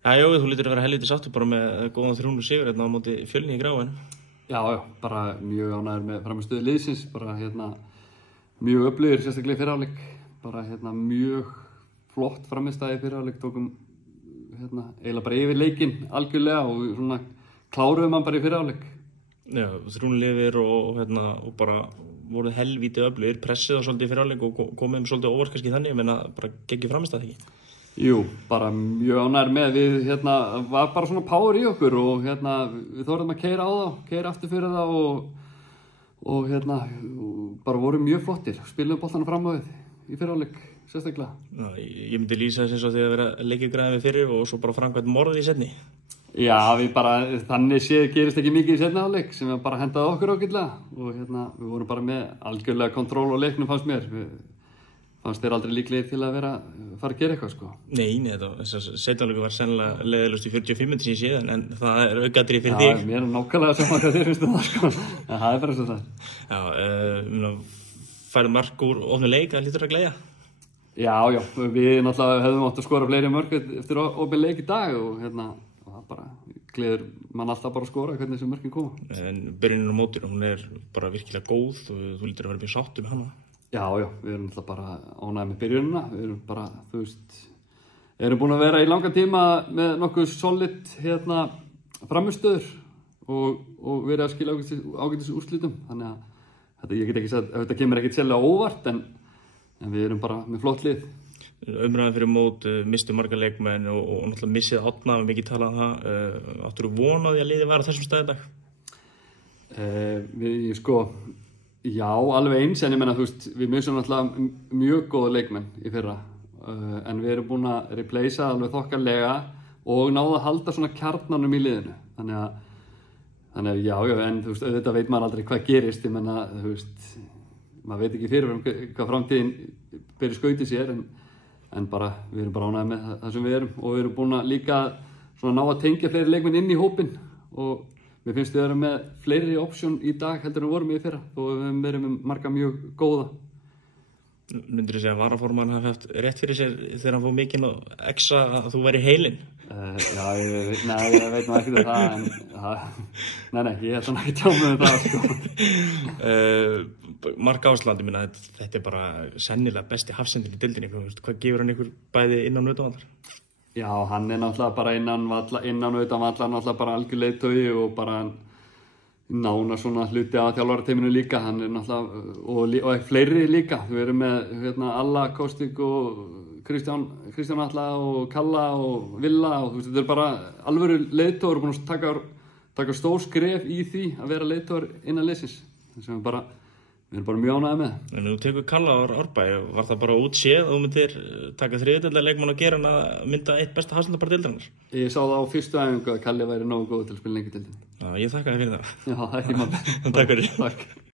Já, þú lítur að vera helviti sáttur bara með góðan 300 sigur hérna á móti Fjölni í Gráin. Já, bara mjög ánægður með framistöðu liðsins, bara mjög öflugir, sérstaklega í fyrri hálfleik, bara mjög flott frammistaða í fyrri hálfleik, tókum eiginlega bara yfir leikinn algjörlega og svona kláruðum hann bara í fyrri hálfleik. Já, 300 lifir og bara voru helviti öflugir, pressið á svolítið í fyrri hálfleik og komum svolítið óvart kannski þannig, ég meina bara geggjum frammistaða ekki. Jú, bara mjög ánægður með, við var bara svona power í okkur og við þorðum að keyra á þá, keyra aftur fyrir það og bara voru mjög flottir, spiluðum boltanum fram á við í fyrri hálfleik, sérstaklega. Já, ég myndi lýsa þess eins og því að vera leikið græðið fyrir og svo bara framkvæmt morð í seinni. Já, við bara, þannig séð gerist ekki mikið í seinni hálfleik sem við bara hendaði okkur ágætlega og við vorum bara með algjörlega kontról á leiknum fannst mér. Fannst þér aldrei líklegir til að fara að gera eitthvað, sko? Nei, seinni var sennilega leiðilegust í 45 minnir sem ég séð, en það aukaðrið fyrir þig. Já, mér nákvæmlega saman hvað þér finnst það, sko. En það bara svo það. Já, færið mark úr opnu leik, það hlýtur að gleðja. Já, við náttúrulega hefðum átt að skora fleiri mörk eftir opin leik í dag og það bara gleður mann alltaf bara að skora hvernig þessi mörkin koma. En byrjunin á mótinu, hún bara virkilega góð og þú hlýtur að vera mjög sáttur með hana. Já, við erum alltaf bara ánægðir með byrjunina, við erum bara, erum búin að vera í langa tíma með nokkuð solid framistöður og verið að skila ágætis úrslitum, þannig að ég get ekki sagt að þetta kemur ekkert sérlega óvart, en við erum bara með flott lið. Umræðan fyrir mót, mistu marga leikmenn og náttúrulega missið Árna, við mikið talað um það, áttirðu von á því að liðið var á þessum stað í dag? Já, alveg eins, en ég menna, við missum náttúrulega mjög góða leikmenn í fyrra, en við erum búin að replacea alveg þokkarlega og náða að halda svona kjarnanum í liðinu, þannig að já, en auðvitað veit maður aldrei hvað gerist, ég menna, maður veit ekki fyrir hvað framtíðin beri skauti sér, en bara, við erum bara ánægðir með það sem við erum og við erum búin að líka svona ná að tengja fleiri leikmenn inn í hópinn og mér finnst við að vera með fleiri option í dag heldur en við vorum í fyrra og við höfum verið með marga mjög góða. Myndirðu segja að varaformaðurinn hafi haft rétt fyrir sér þegar hann fór mikinn og exa að þú væri heilinn? Já, ég veit nú ekkert það, en nei, ég held svona ekki tjá með það, sko. Mark Ásland, ég minna, þetta bara sennilega besti hafsendin í deildinni, hvað gefur hann ykkur bæði innan og utan vallar? Já, hann náttúrulega bara innan og utan vallar, náttúrulega bara algjör leiðtogi og bara nána svona hluti af þjálfarateyminu líka, hann náttúrulega, og fleiri líka, við erum með Alla, Kostik og Kristján Alla og Kalla og Villa og þetta bara alvöru leiðtogar búin að taka stór skref í því að vera leiðtogar innan liðsins, sem við erum bara mjög ánægðir með. En þú tekur Kalla á Árbæ, var það bara útséð og þú myndir taka þriðjudeild leikmann og gera hann að mynda eitt besta hafsendapar deildarinnar? Ég sá það á fyrstu æfingu að Kalli væri nógu góð til að spila lengi deildinni. Já, ég þakka þér fyrir það. Já, ekki mál. Takk fyrir. Takk.